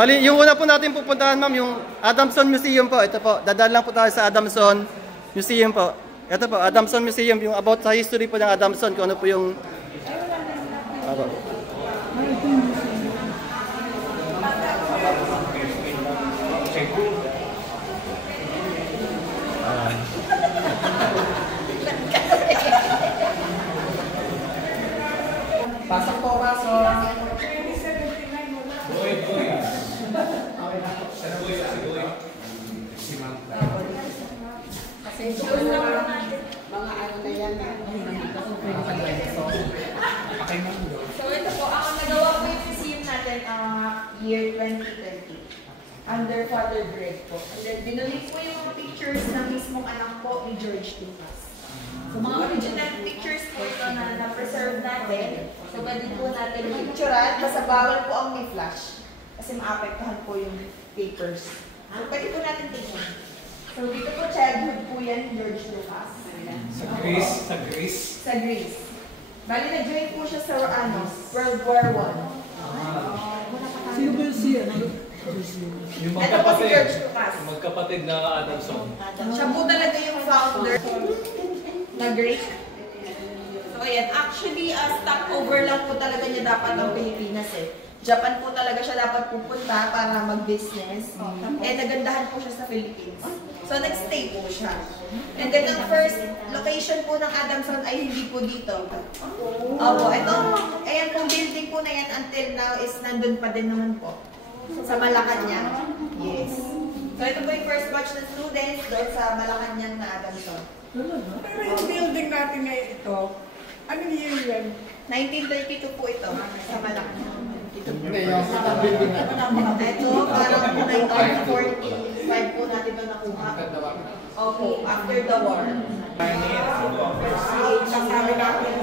Bali, yung una po natin pupuntahan, ma'am, yung Adamson Museum po. Ito po, dadaan lang po tayo sa Adamson Museum po. Ito po, Adamson Museum, yung about sa history po ng Adamson, kung ano po yung... Pasok po, pasok. Mga ano na yan. So ito po, ang nagawa po yung museum natin year 2020. Under Father Greg po. And then binulit po yung mga pictures ng mismong anak po ni George Lucas. So mga original pictures po ito na na-preserve natin. So pwede po natin picturean, basta bawal po ang may flash. Kasi maapektuhan po yung papers. So pwede po natin tingnan. So dito po childhood po yan, George Lucas. Sa Greece, sa Greece. Sa Greece. Bali na-join po siya sa World War I. Sino ba siya? Yung Ito po si George Lucas. magkapatid na Adamson. Siya po talaga yung founder na Greek. So ayan, actually stopover lang po talaga niya dapat ng Pilipinas eh. Japan po talaga siya dapat pupunta para mag-business. Eh nagandahan po siya sa Philippines. So nag-stay po siya. And then ang first location po ng Adamson ay hindi po dito. Opo, ito, ayan pong building po na yan until now is nandun pa din naman po. Sa Malacanang. Yes. So ito po yung first batch ng students doon sa Malacanang na Adamson. Pero yung building natin na ito, anong year yan? 1932 po ito sa Malacanang. Ito parang 1945 po natin ito nakuha. Opo, after the war. Sasabi natin.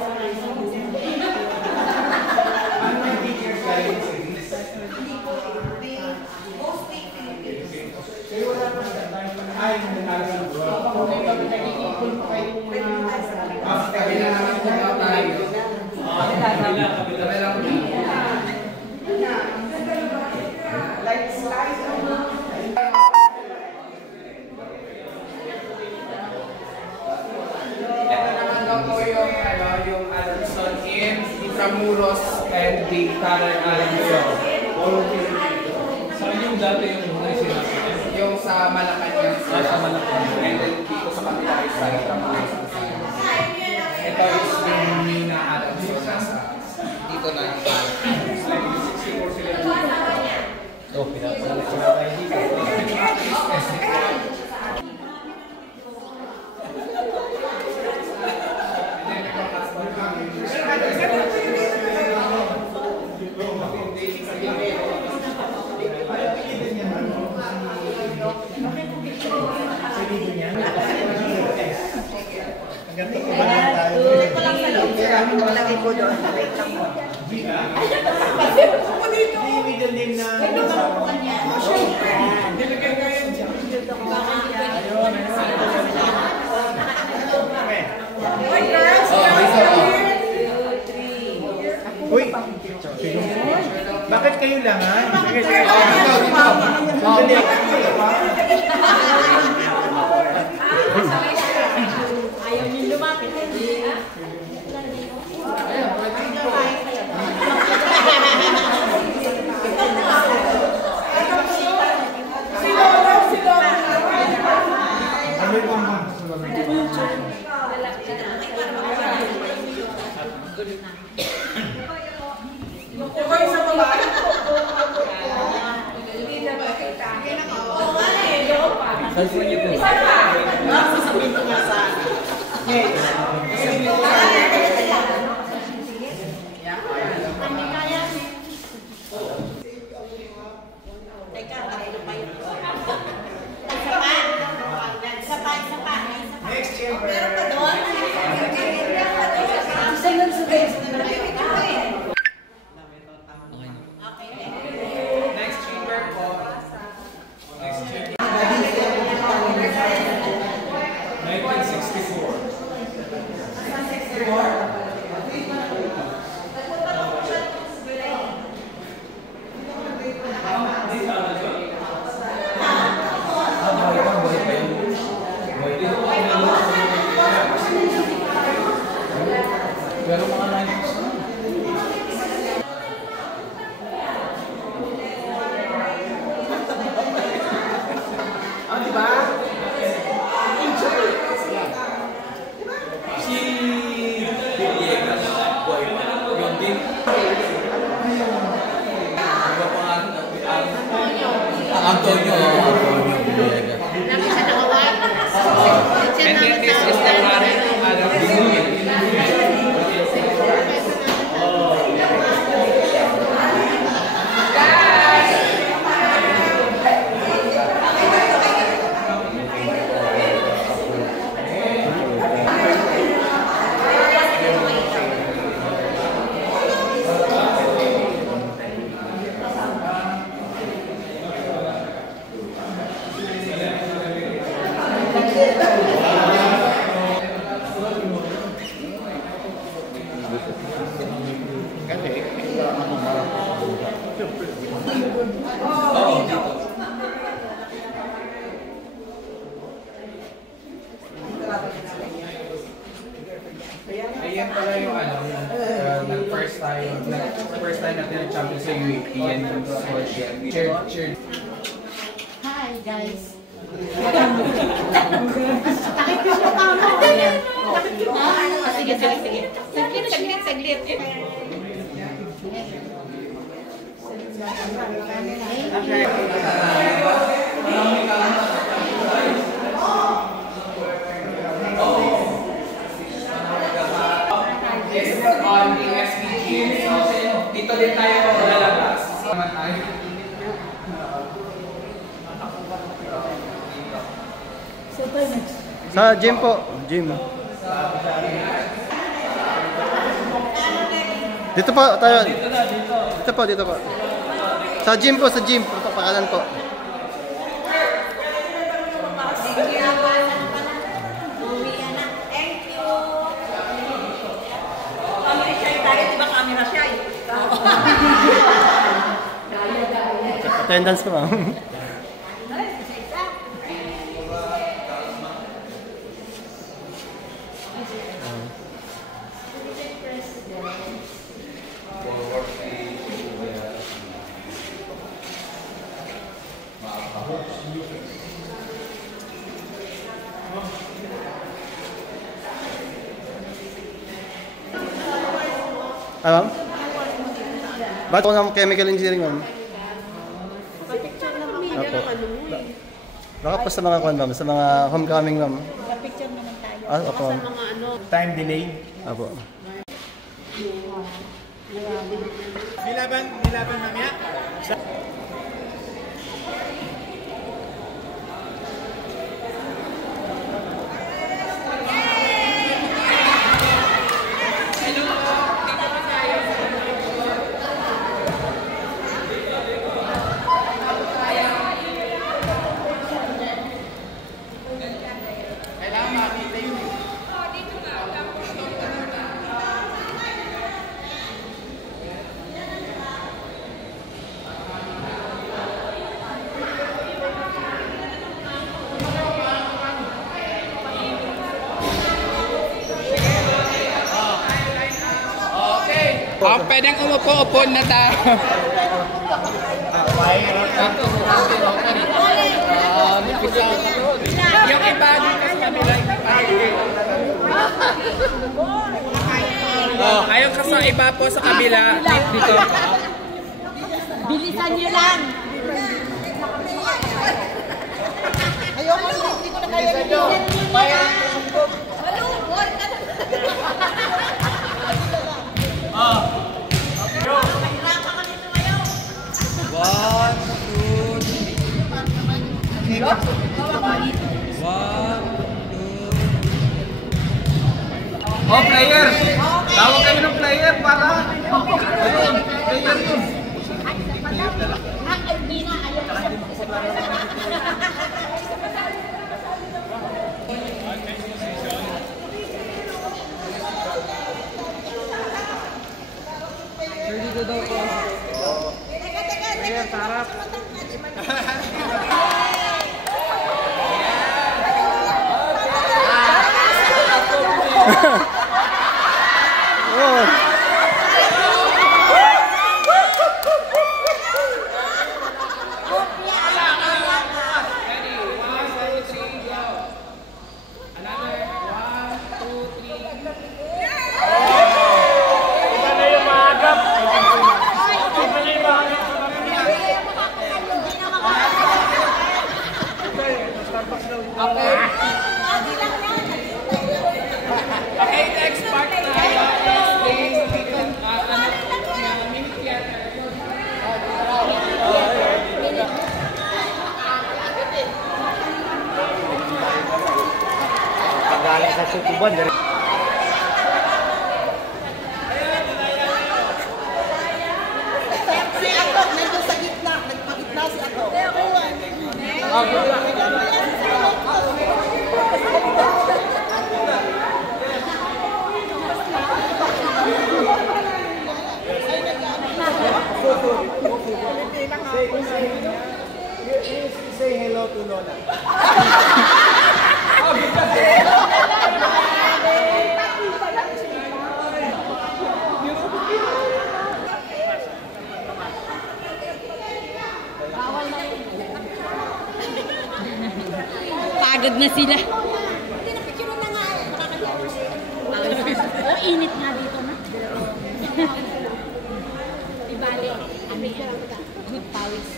Mostly Philippines. Yung Adamson in Intramuros and the Taran Adamson. Saan yung dati yung una sinabi? Yung sa Malacanang. Sa Malacanang. And then dito sa kapila is sa Intramuros. Ito is yung Mina Adamson. Dito na yung Oh, pinapalala sila tayo dito. Tuloy ko lang sa loob, sir. Ang malagay ko doon. Wait lang po. Middle name na... Nilagay kayo dyan. Hi, girls! Uy! Bakit kayo lang, ha? Ayaw niyo lumapit. Okay sa mga Cellphone niyo po. Isa pa. sasabihin ko nga sa... Yes. Teka, ano pa yun? Isa pa. Isa pa, isa pa. Next chamber. Meron pa doon? next chamber po. Next chamber. Antonio Villegas. Lagi siya nakawag. And then this is the current Ayan pala yung first time natin na champion sa UAP. Yan yung cheer. Hi, guys. Takip ko siya pa mo. Sige. Saglit. Yes, on the SBG. So, dito din tayo lalabas. Sama tayo. Sa gym po. Gym. Dito po tayo. Dito po. Sa gym po. Pakalan po. Attendance ko, ma'am. Ma'am? Ba't ako ng chemical engineering, ma'am? Opo. Baka pa sa mga ma'am, sa mga homecoming, ma'am. Picture naman tayo. Opo. Sa mga ano. Time delay. Opo. Nilaban mamaya. Pwedeng umupo na tayo. Yung iba dito sa kabila. Ayun ka sa iba po sa kabila. Dito. Bilisan niyo lang. Ayoko, hindi ko na kaya bilisan niyo lang. Oh, player! Tawag kayo ng player para... Ayun, player yun. Dito daw po. Player, sarap. tutuban. Si Ato, nandun sa gitna. Nagpagitna si Ato. Say hello to Lola. Pagod na sila. Oh, init nga dito na. Ibali. Good pawis.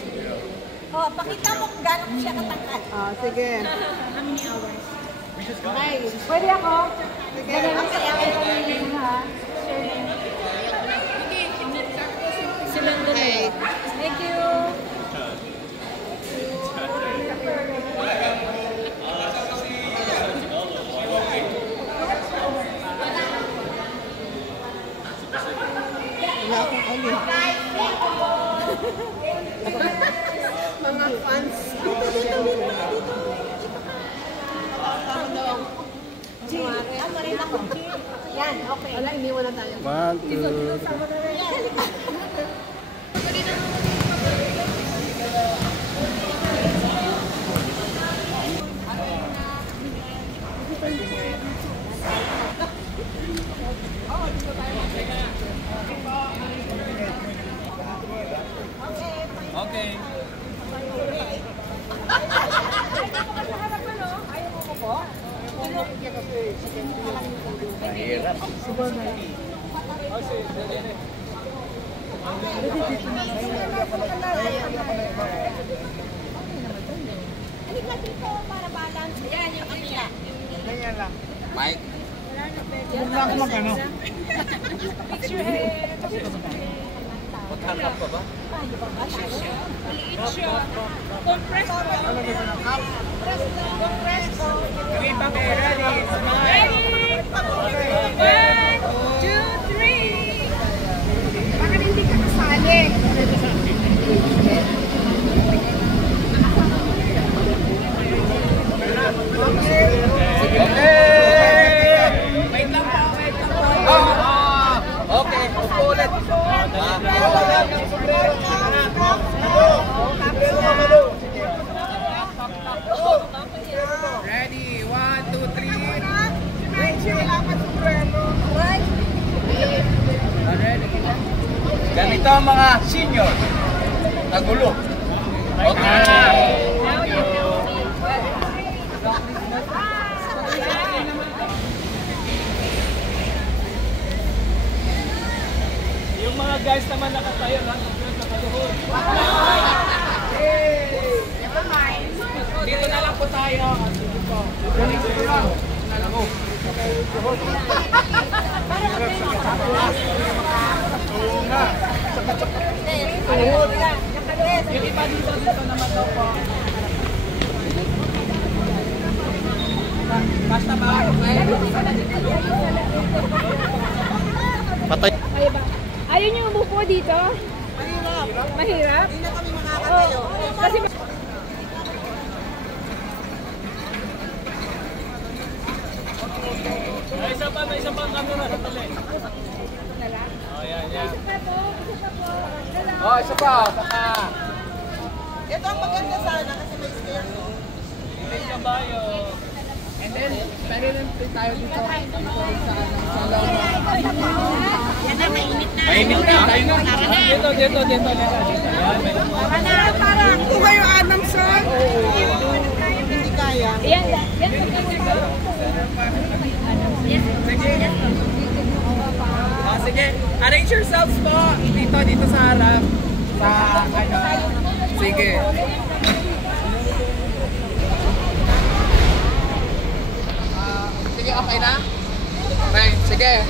Oh, pakita mo kung gano'n siya katangkad. Ah, sige. How many hours? Okay. Pwede ako? Sige. Silang doon. Thank you. Mga fans. Ano rin ako? Yan, okay. Wala, iniwan na tayo. 1, 2, 3. Okay. Mahirap. Halika dito para balance. Yan, yung kapila. Ganyan lang. Mike. Huwag na ako mag-ano. Picture hair. Mag-handcuff pa ba? Maliit siya. Compress. Kami pa kayo. Ready? Smile. Ready? 1, 2, 3. Bakit hindi ka kasali? Wait lang po. Okay, ulit. Ready? 1, 2, 3. Ganito ang mga senior. Nagulo. Okay. Yung mga guys naman nakatayo lang sa kaluhod. Dito na lang po tayo. Dito po. Dito lang. Oo nga. Yung iba dito naman daw po. Basta ba? Patay. Ayaw niyo umupo dito? Mahirap. Hindi na kami makakatayo. Kasi May isa pa ang camera. Sandali. Oh, yan. Oh, isa pa. Saka. Ito ang maganda sana kasi may stairs. May kabayo. And then, pwede rin tayo dito. yan na, mainit na. Mainit na. Dito. Yan, may Ito ba yung Adamson? Hindi kaya. Yan. Sige, arrange yourselves po. Dito sa harap. Sa sige. Sige, okay na? Okay, sige.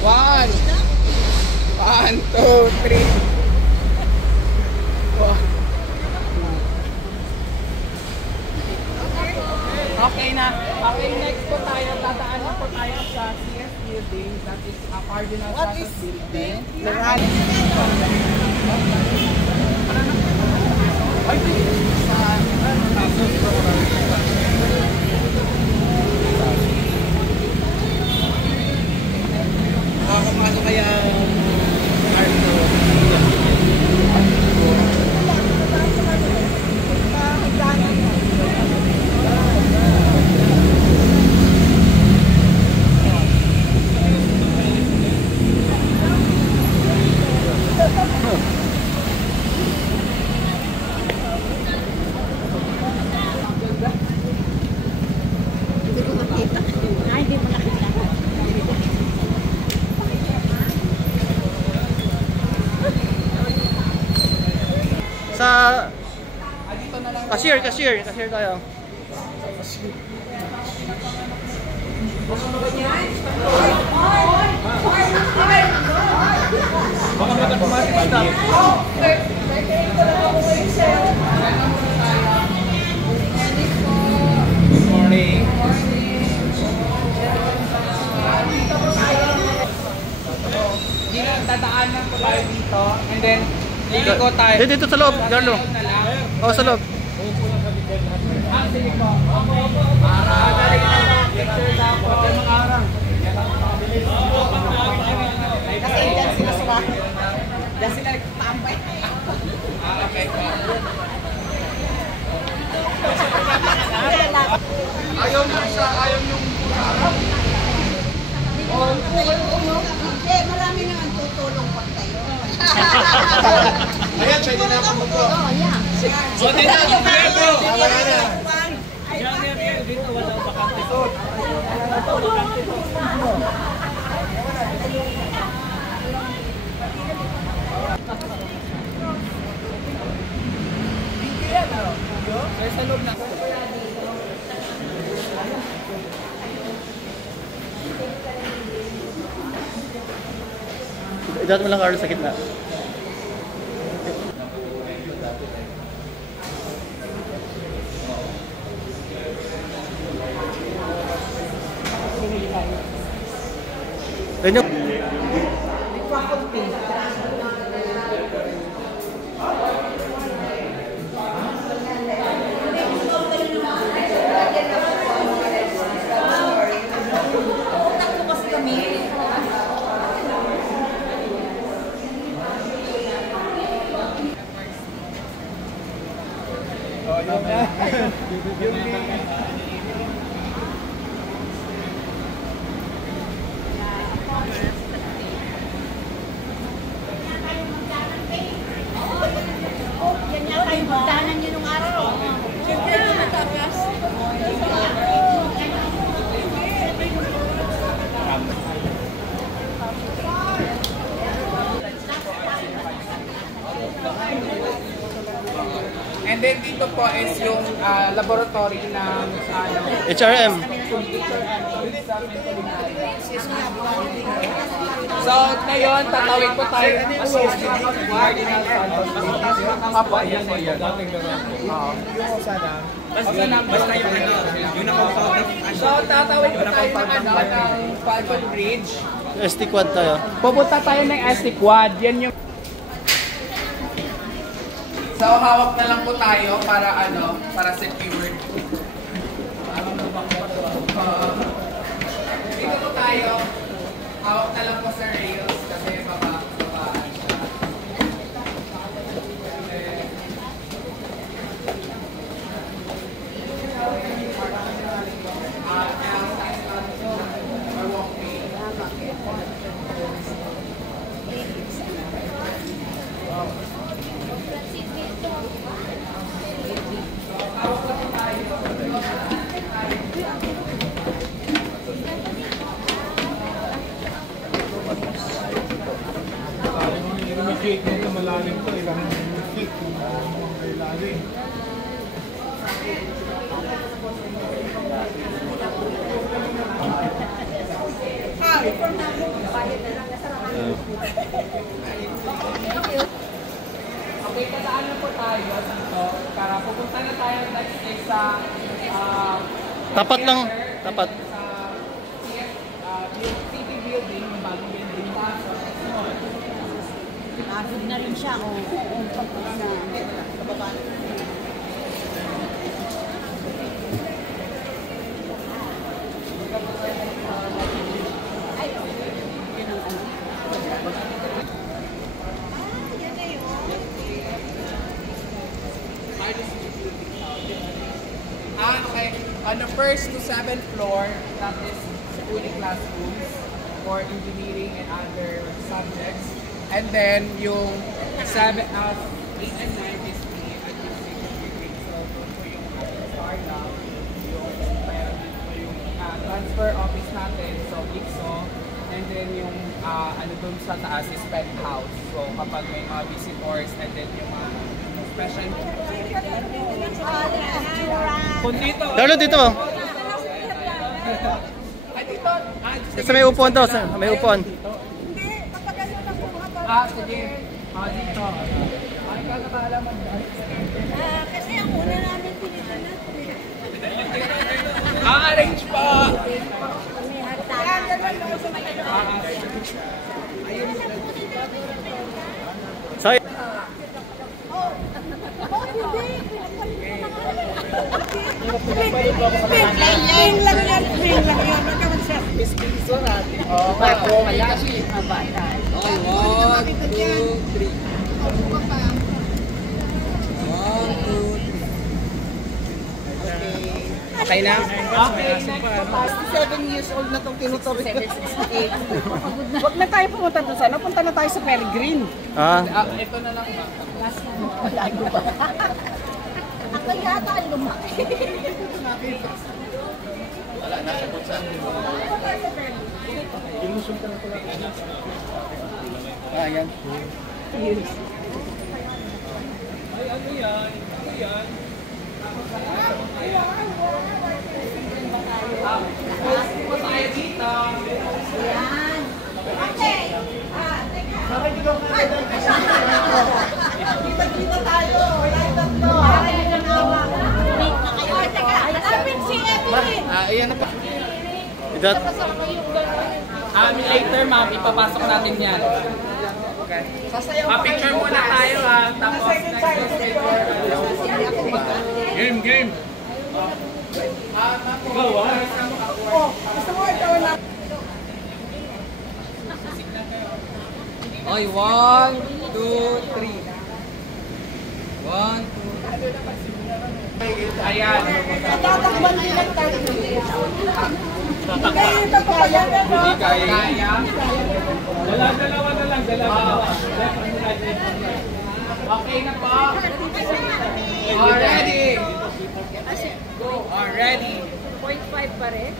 1, 2, 3. Okay na. Okay, next po tayo. Dadaan na po tayo sa CS building. That is a Cardinal Santos building. Makakapasok kaya Ay, hindi mo nakita. sa cashier tayo. Baka mag-automatic stop. Good morning. Dadaanan po tayo dito. And then, liliko tayo. Dito sa loob, Carlo. Na lang. Oo, sa loob. Sige po. Para dali na picture na po. Mga arang. Kasi dyan sila sila. Dyan sila tambay. Okay po. Ayaw yung marami naman tutulong pag tayo. Ayan, pwede na ako po. Oh, yeah. O, dito, dito. Dito, wala bakante. Sa loob na. Dito mo lang, Carlo, sa gitna. Ganyan. Yan yata yung pagdanan niyo nung araw. Siyempre, ito natakas. And then dito po is yung laboratory ng HRM. So, ngayon, tatawid po tayo sa Cardinal Santos. Nga po, ayan po yan. Basta yung So, tatawid po tayo ng Falcon Bridge. ST Quad tayo. Pupunta tayo ng ST Quad. Yan yung... So, hawak na lang po tayo para para secured. Dito po tayo. Hawak na lang po sa rails kasi babaan siya. Gate nito malalim to, ilang feet kung ilalim. Okay, dadaan na po tayo dito para pupunta na tayo next sa Tapat lang. Tapat. Yung city building, yung bagong building pa. Nakagod na rin siya. Oo, tapos na. Sa baba na. Okay. On the first to 7th floor, that is schooling classrooms for engineering and other subjects. And then yung 8 and 9 is the administrative degree. So doon po yung startup, yung mayroon din po yung transfer office natin, so ICSO. And then yung ano doon sa taas is penthouse. So kapag may mga visitors and then yung mga special kung dito. Lalo dito. Ay, dito. Sa may upuan daw. Sa may upuan. Sige. Dito. Ay, kakaalaman dyan. Kasi ang una namin pinitala. Arrange pa! May hagtanan. Say. Ping lang yan. Magkaman siya. Ako, wala kasi. Okay, 1, 2, 3. 1, 2, 3. 1, 2, 3. Okay na? Okay, next. 7 years old na itong tinutuloy ko. Huwag na tayo pumunta doon sana. Punta na tayo sa Peregrine. Ito na lang ba? Malago ba? Ako yata ang lumaki. Wala, nasa butsan. Yan. Ay, ano yan? Ano yan? Tayo dito. Yan. Okay. Kita tayo. Wala yung tatlo. Teka, hanapin si Evelyn. Ayan na pa. Idat. Later, ma'am, ipapasok natin yan. Okay. Picture muna tayo, tapos next picture. Game! Ikaw, Gusto mo ikaw na. Okay, 1, 2, 3. 1, 2. Ayan. Tatakban din lang tayo. Kaya ito pa yan. Hindi kaya. Wala, dalawa na lang. Dalawa. Okay na po. Already. Go. Already. 0.5 pa rin.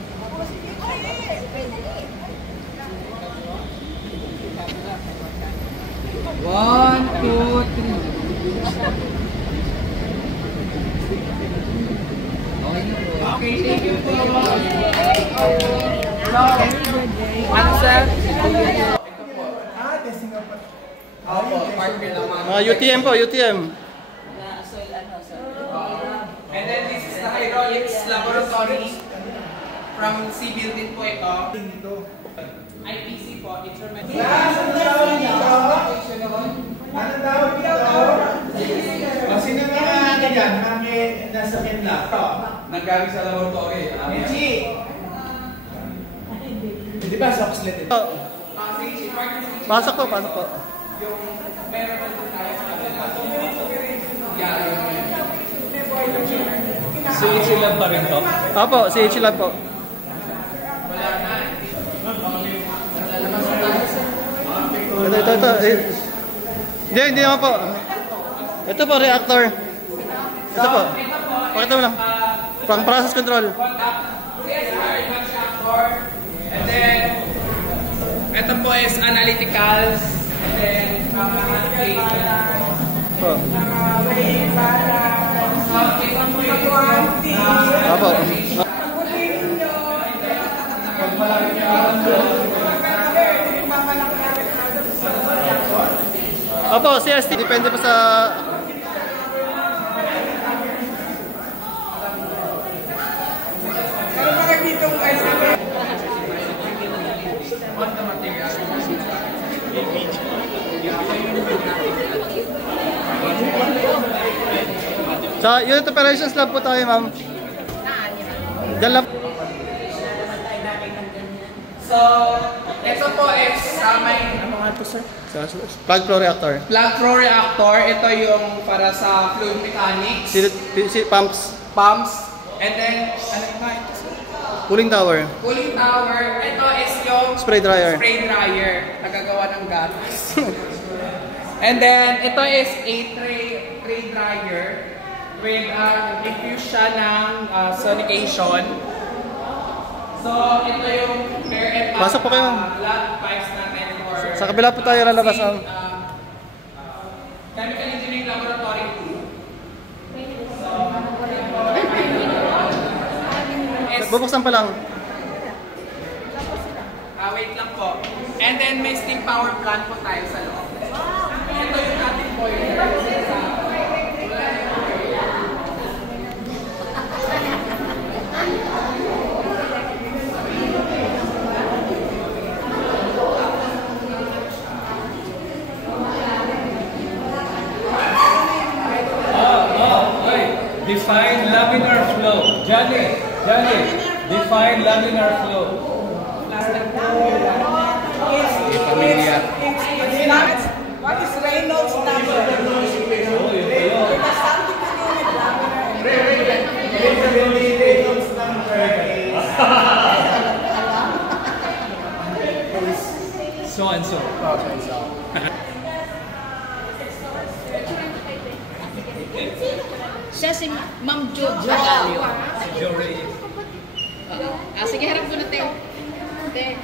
1, 2, 3. Okay, thank you po. Ano, sir? Opo, partner naman. UTM po, UTM. And then this is the hydraulics laboratory from C building po ito. IPC po, instrument. Anong tawag dito? Sino nga ganyan? Kami nasa Menla. Nanggaling sa laboratory. Michi! Di ba sa Oxlade? Pasok po, pasok po. Yung meron na din tayo sa Sila pa rin to. Opo, si Chilab po. Ito. Hindi naman po. Ito po, reactor. Ito po. Pakita mo lang. Pang process control. And then, ito po is analyticals. And then, Po. Opo. Opo, CST. Depende po sa... Sa unit operations lab po tayo, ma'am. Diyan lang. So, ito po is may ano nga ito, sir? Plug flow reactor. Plug flow reactor. Ito yung para sa fluid mechanics. Pumps. Pumps. And then, ano nga ito, sir? Cooling tower. Cooling tower. Ito is yung Spray dryer. Spray dryer. Nagagawa ng gatas. And then, ito is a tray dryer with infuse siya ng sonication. So, ito yung bare and Pasok po kayo. blood pipes natin for Sa kabila po tayo lalabas. Chemical Engineering Laboratory 2. Bubuksan pa lang. Wait lang po. And then may steam power plant po tayo sa loob. Ito yung ating boiler. Define laminar flow. Johnny, define laminar flow. What is Reynolds number? It has something to do with Reynolds number is So and so. Siya si Ma'am Jo Ragalio. Joe Reyes. Sige, harap ko na, Teo. Te.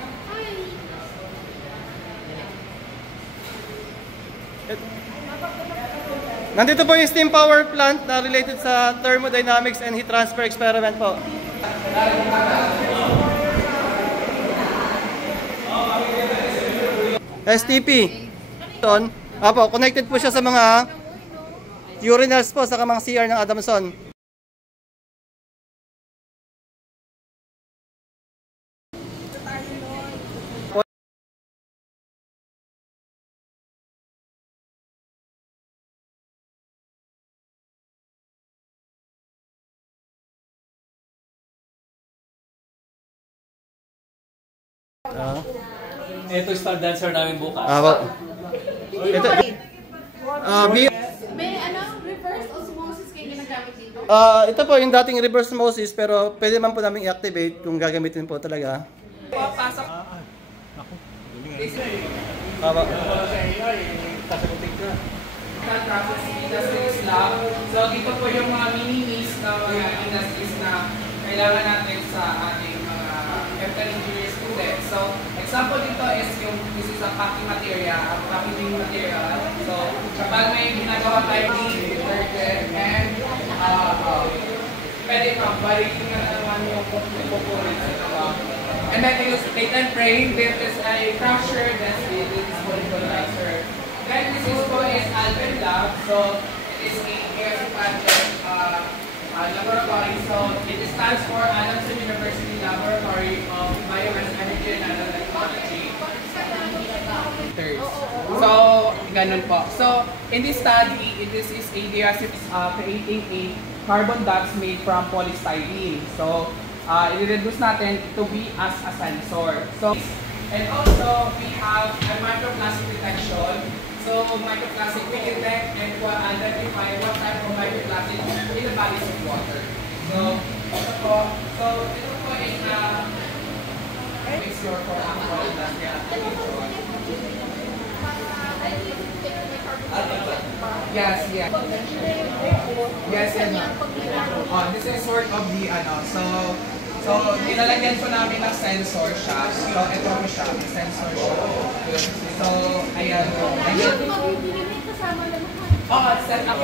Nandito po yung steam power plant na related sa thermodynamics and heat transfer experiment po. STP. Apo, connected po siya sa mga urinals po sa mga CR ng Adamson. Ito star dancer namin bukas. Apo. Ito. May reverse osmosis kayo ginagamit dito? Ito po yung dating reverse osmosis pero pwede man po namin i-activate kung gagamitin po talaga. Pasok. Apo. Process industries lab. So dito po yung mga mini-miss na mga industries na kailangan natin sa ating mga chemical engineering students. So example dito is yung this is a packing material, packaging material. So kapag may ginagawa tayo ng detergent and pwede pang balikin na naman yung components ito. And then use plate and frame. This is a crusher, then this is polymerizer. Then this is po is Alvin Lab. So it is a air pattern laboratory. So it stands for Adamson University Laboratory of Biomass Energy and Nanotechnology. So ganun po. So in this study, this is a creating a carbon dots made from polystyrene. So i-reduce natin to be as a sensor. So and also we have a microplastic detection. So microplastic we detect and identify what type of microplastic in the bodies of water. So ito po is mixture for alcohol industrial application. Yes. This is sort of the So, nilalagyan po namin ng sensor siya. So, ito po siya. May sensor siya. So, ayan. Set up.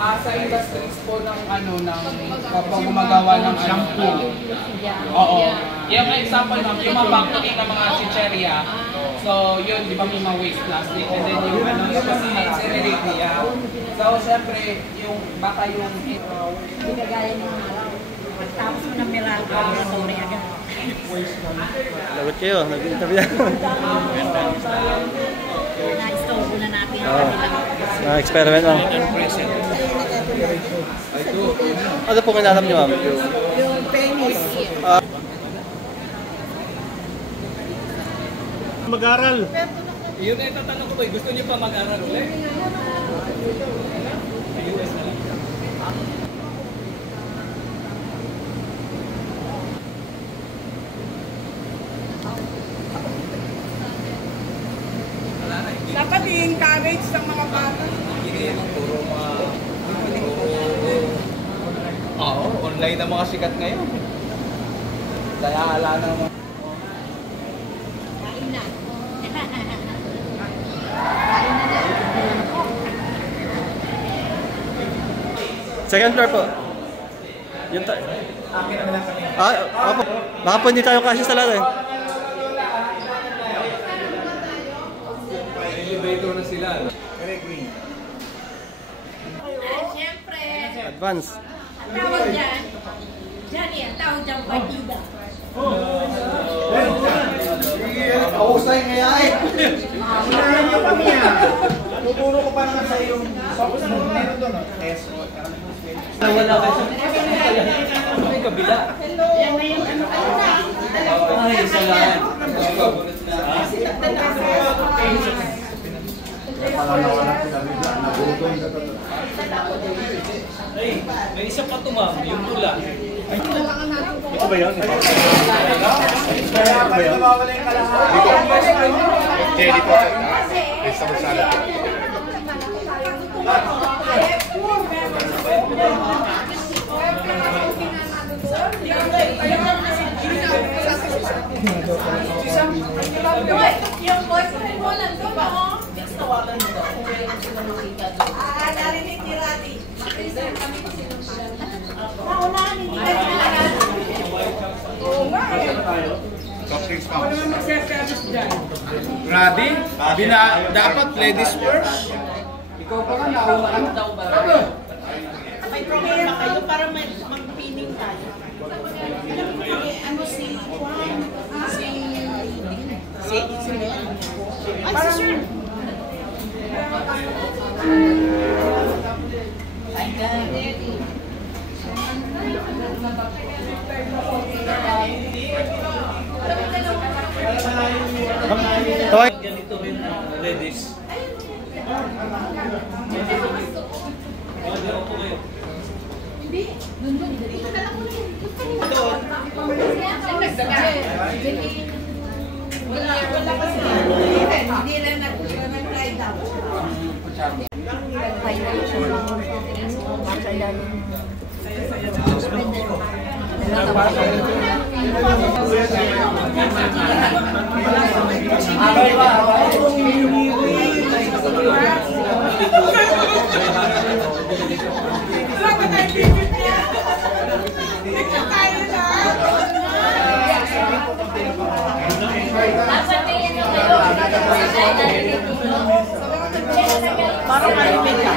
Sa industries po ng kapag gumagawa ng shampoo. Oo. Yung example ma'am, yung mga factory ng mga chicheria. So, yun, di ba may mga waste plastic? And then yung incinerate niya. So, syempre, baka yung Ginagaya ng araw. Tapos mo ng Meralco Laboratory agad. Lagot kayo, nag-interview. Na-store na natin. Experiment lang. Ano po kinanap niyo, ma'am? Yung penis. Mag-aral. Yun na itatanong ko, gusto niyo pa mag-aral ulit? US na lang. Dapat i-encourage sa mga bata. Oo, online na mga sikat ngayon. Kaya ala na mga... Kain na. Second floor po. Yung opo. Baka po hindi tayo kasi sa lahat eh. Elevator na sila. Siyempre. Advance. Ang tawag dyan. Diyan yan. Tawag dyan partida. Kausay kaya eh. Unahan niyo kami ah. Tuturo ko pa naman sa yung focus mo. Meron doon oh. Wala kasi. May kabila. Yan na yung ano kayo na. Ay, isa lang. Ay, may isa pa to, ma'am. Yung pula. Ito ba yun? Kaya pa rin nawawala yung kalahari. Dito po. Isa mo sana. Yung boyfriend mo nandun ako. Tawagan mo daw. Narinig ni Rati. Naunahan, hindi ka nalagaan. Oo nga eh. Wala naman magsasabi dyan. Ready? Dapat ladies first. Ikaw pa nga naulaan daw ba? May problema kayo para mag-pining tayo. Ano si Mel? Ay, si Sir. Tawag. Ganito rin, ladies. Wala kasi. Hindi na nag-try daw. Parang malimit ka.